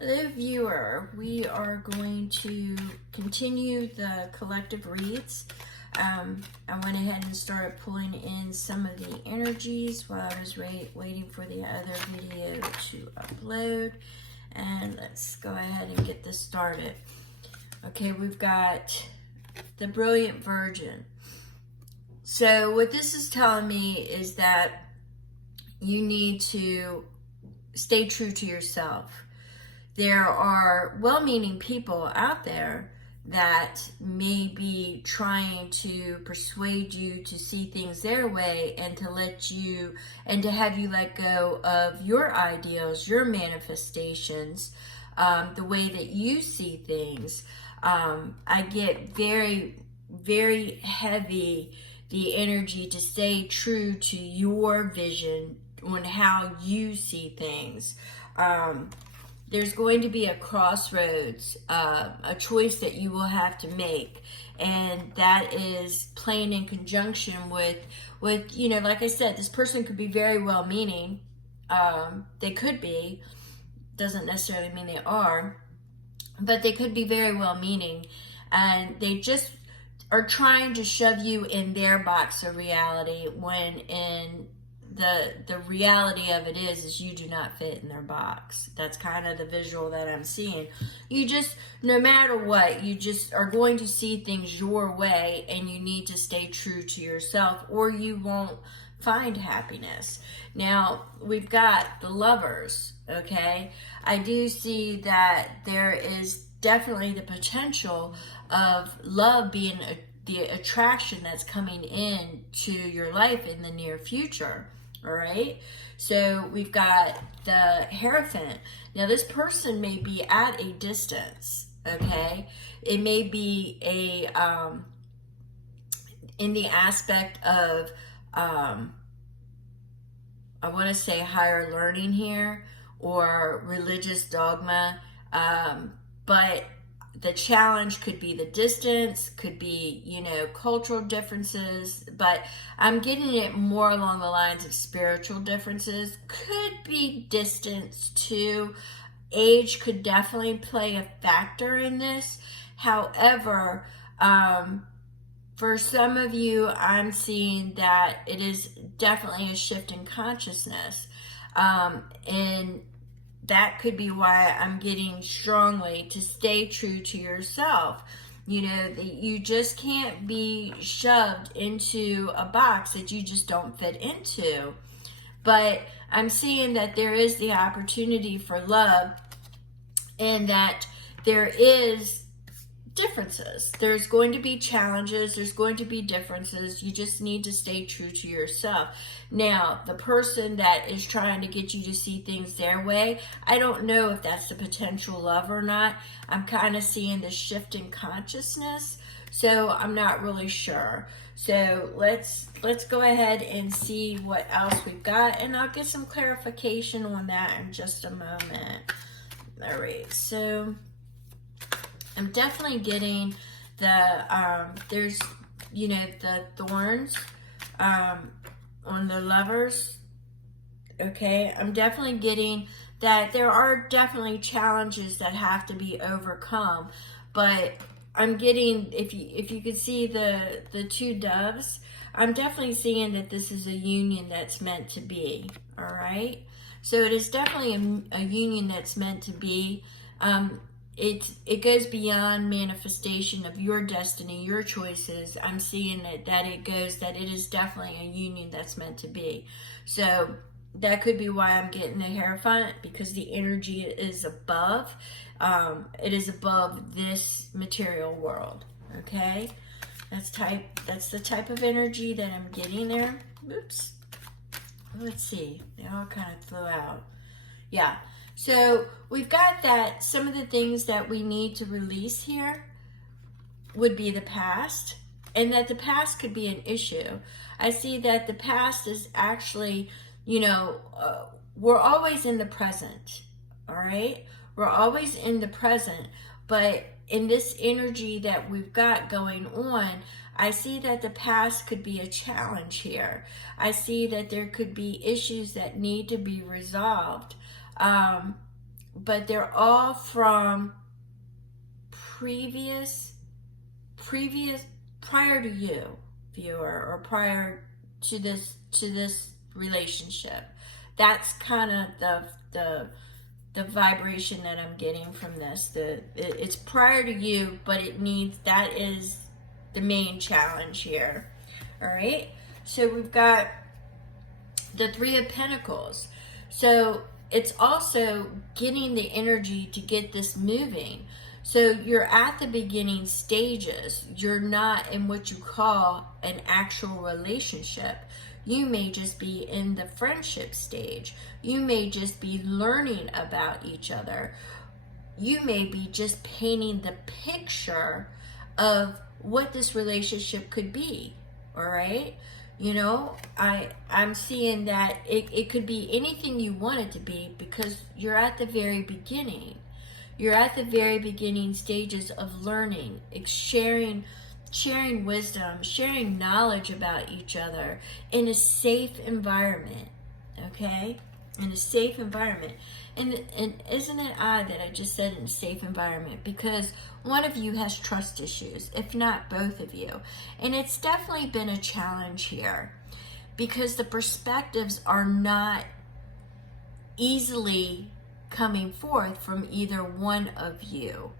Hello, viewer. We are going to continue the collective reads. I went ahead and started pulling in some of the energies while I was waiting for the other video to upload. And let's go ahead and get this started. Okay, we've got the Brilliant Virgin. So what this is telling me is that you need to stay true to yourself. There are well-meaning people out there that may be trying to persuade you to see things their way and to have you let go of your ideals, your manifestations, the way that you see things. I get very, very heavy the energy to stay true to your vision on how you see things. There's going to be a crossroads, a choice that you will have to make, and that is playing in conjunction with like I said, this person could be very well-meaning. They could be, doesn't necessarily mean they are, but they could be very well-meaning, and they just are trying to shove you in their box of reality when in the reality of it is you do not fit in their box. That's kind of the visual that I'm seeing. You just, no matter what, you just are going to see things your way, and you need to stay true to yourself or you won't find happiness. Now, we've got the Lovers, okay? I do see that there is definitely the potential of love being the attraction that's coming in to your life in the near future. All right, so we've got the Hierophant. Now, this person may be at a distance, okay? It may be in the aspect of, I want to say higher learning here, or religious dogma, but the challenge could be the distance, could be, cultural differences, but I'm getting it more along the lines of spiritual differences. Could be distance too. Age could definitely play a factor in this. However, for some of you, I'm seeing that it is definitely a shift in consciousness. And that could be why I'm getting strongly to stay true to yourself. You just can't be shoved into a box that you just don't fit into. But I'm seeing that there is the opportunity for love, and that there is differences. There's going to be challenges. There's going to be differences. You just need to stay true to yourself. Now, the person that is trying to get you to see things their way, I don't know if that's the potential love or not. I'm kind of seeing the shift in consciousness, so I'm not really sure. So let's go ahead and see what else we've got, and I'll get some clarification on that in just a moment. All right, so I'm definitely getting there's, the thorns on the Lovers, okay? I'm definitely getting that there are definitely challenges that have to be overcome, but I'm getting, if you could see the two doves, I'm definitely seeing that this is a union that's meant to be, all right? So it is definitely a union that's meant to be. It goes beyond manifestation of your destiny, your choices. I'm seeing that it is definitely a union that's meant to be. So that could be why I'm getting the Hierophant, because the energy is above. It is above this material world. Okay, that's the type of energy that I'm getting there. Oops. Let's see. They all kind of flew out. Yeah. So we've got that some of the things that we need to release here would be the past, and that the past could be an issue. I see that the past is actually, we're always in the present, all right? We're always in the present, but in this energy that we've got going on, I see that the past could be a challenge here. I see that there could be issues that need to be resolved. but they're all from previous prior to you, viewer, or prior to this relationship. That's kind of the vibration that I'm getting from this. It's prior to you, but that is the main challenge here. All right, so we've got the Three of Pentacles. So it's also getting the energy to get this moving. So you're at the beginning stages. You're not in what you call an actual relationship. You may just be in the friendship stage. You may just be learning about each other. You may be just painting the picture of what this relationship could be. All right? You know, I'm seeing that it could be anything you want it to be, because you're at the very beginning. You're at the very beginning stages of learning, sharing wisdom, sharing knowledge about each other in a safe environment, okay? In a safe environment. And isn't it odd that I just said in a safe environment? Because one of you has trust issues, if not both of you. And it's definitely been a challenge here, because the perspectives are not easily coming forth from either one of you.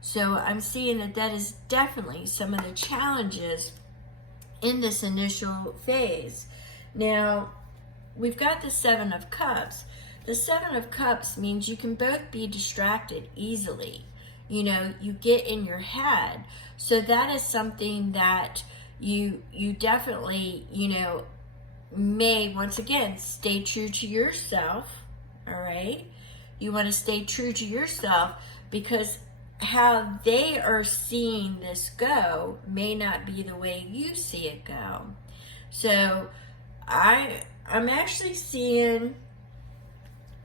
So I'm seeing that is definitely some of the challenges in this initial phase. Now, we've got the Seven of Cups. The Seven of Cups means you can both be distracted easily. You know, you get in your head. So that is something that you definitely, you know, may, once again, stay true to yourself. All right? You want to stay true to yourself, because how they are seeing this go may not be the way you see it go. So I'm actually seeing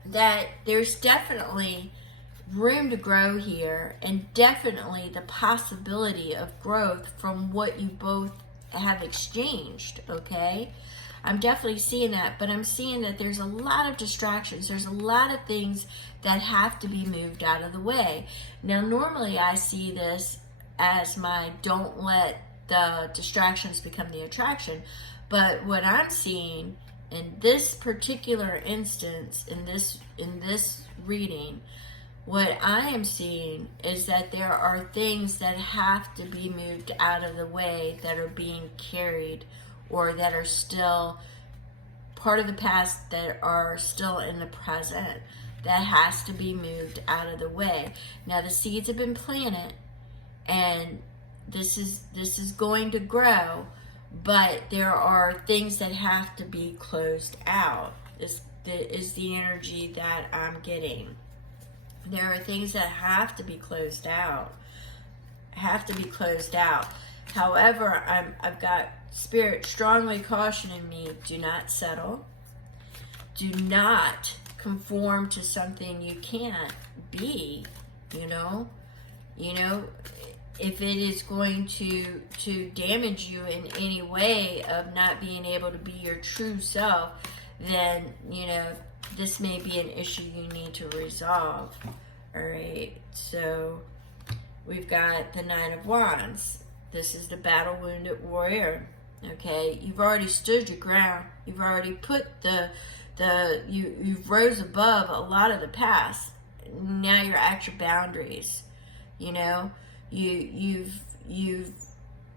that there's definitely room to grow here, and definitely the possibility of growth from what you both have exchanged, okay? I'm definitely seeing that, but I'm seeing that there's a lot of distractions. There's a lot of things that have to be moved out of the way. Now, normally I see this as my don't let the distractions become the attraction, but what I'm seeing in this particular instance, in this reading, what I am seeing is that there are things that have to be moved out of the way, that are being carried, or that are still part of the past, that are still in the present, that has to be moved out of the way. Now, the seeds have been planted, and this is going to grow, but there are things that have to be closed out, is the energy that I'm getting. There are things that have to be closed out. However, I've got Spirit strongly cautioning me, do not settle. Do not conform to something you can't be, you know. If it is going to damage you in any way of not being able to be your true self, then, you know, this may be an issue you need to resolve. All right, so we've got the Nine of Wands. This is the battle-wounded warrior. Okay, you've already stood your ground. You've already put you've rose above a lot of the past. Now you're at your boundaries. You know, you've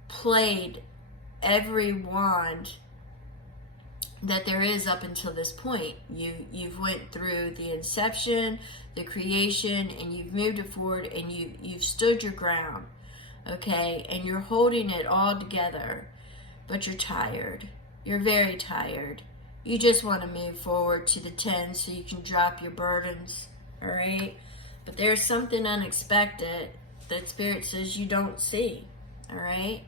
played every wand that there is up until this point. You've went through the inception, the creation, and you've moved it forward, and you've stood your ground, okay? And you're holding it all together, but you're tired. You're very tired. You just want to move forward to the 10 so you can drop your burdens, all right? But there's something unexpected that Spirit says you don't see, all right?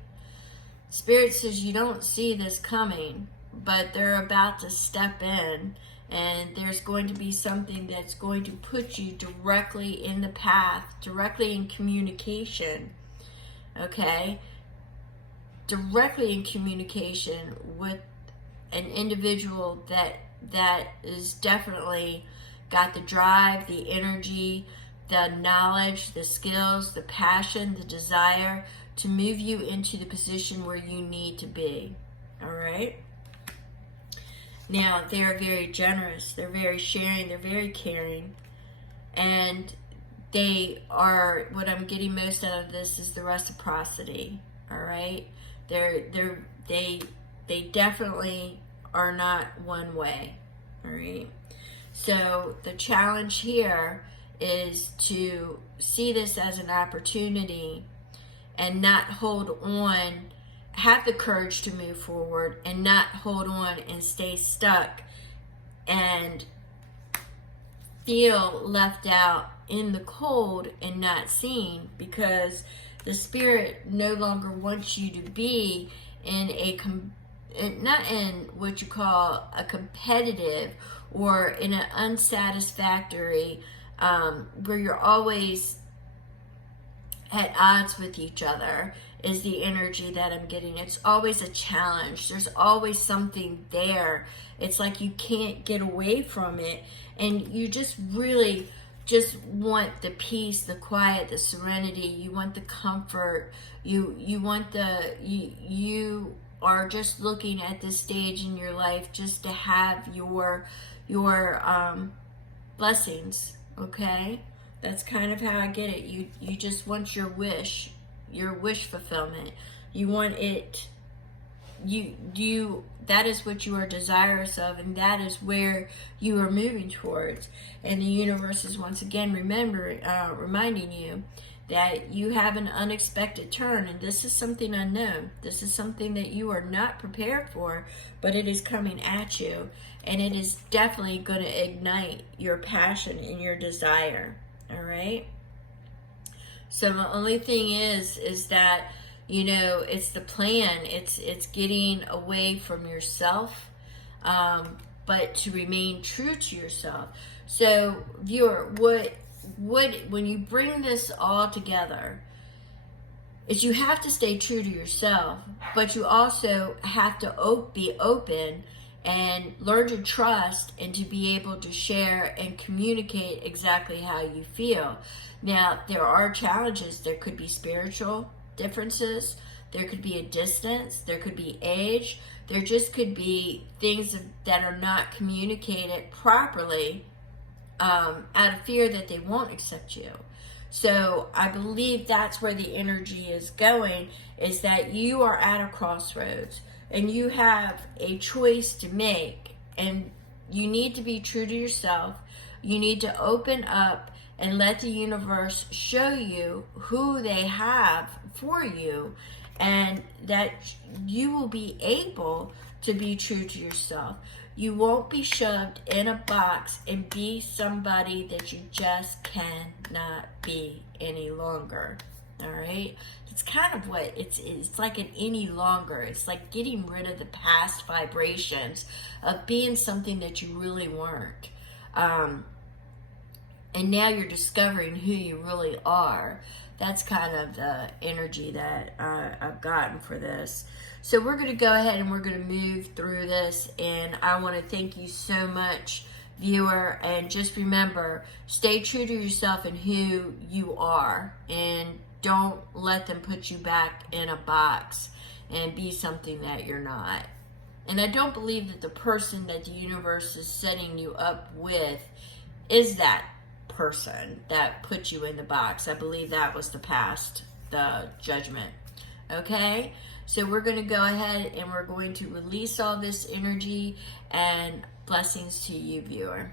Spirit says you don't see this coming, but they're about to step in, and there's going to be something that's going to put you directly in the path, directly in communication, okay? Directly in communication with an individual that is definitely got the drive, the energy, the knowledge, the skills, the passion, the desire to move you into the position where you need to be. All right? Now, they are very generous. They're very sharing. They're very caring. And they are, what I'm getting most out of this is the reciprocity. All right? They definitely are not one way. All right? So the challenge here is to see this as an opportunity and not hold on, have the courage to move forward and not hold on and stay stuck and feel left out in the cold and not seen, because the spirit no longer wants you to be in not in what you call a competitive or in an unsatisfactory where you're always at odds with each other, is the energy that I'm getting. It's always a challenge. There's always something there. It's like you can't get away from it, and you just really just want the peace, the quiet, the serenity. You want the comfort. You want you are just looking at this stage in your life just to have your blessings. Okay, that's kind of how I get it. You just want your wish fulfillment. You want it. That is what you are desirous of, and that is where you are moving towards. And the universe is once again reminding you that you have an unexpected turn, and this is something unknown. This is something that you are not prepared for, but it is coming at you, and it is definitely going to ignite your passion and your desire. All right? So the only thing is that, you know, it's the plan. It's getting away from yourself, but to remain true to yourself. So, viewer, what when you bring this all together, is you have to stay true to yourself, but you also have to be open and learn to trust and to be able to share and communicate exactly how you feel. Now, there are challenges. There could be spiritual differences. There could be a distance. There could be age. There just could be things that are not communicated properly out of fear that they won't accept you. So I believe that's where the energy is going, is that you are at a crossroads and you have a choice to make, and you need to be true to yourself. You need to open up and let the universe show you who they have for you, and that you will be able to be true to yourself. You won't be shoved in a box and be somebody that you just cannot be any longer. All right? It's kind of what it's like an any longer. It's like getting rid of the past vibrations of being something that you really weren't. And now you're discovering who you really are. That's kind of the energy that I've gotten for this. So we're going to go ahead and we're going to move through this. And I want to thank you so much, viewer. And just remember, stay true to yourself and who you are. And don't let them put you back in a box and be something that you're not. And I don't believe that the person that the universe is setting you up with is that person that put you in the box. I believe that was the past, the judgment. Okay? So we're going to go ahead and we're going to release all this energy, and blessings to you, viewer.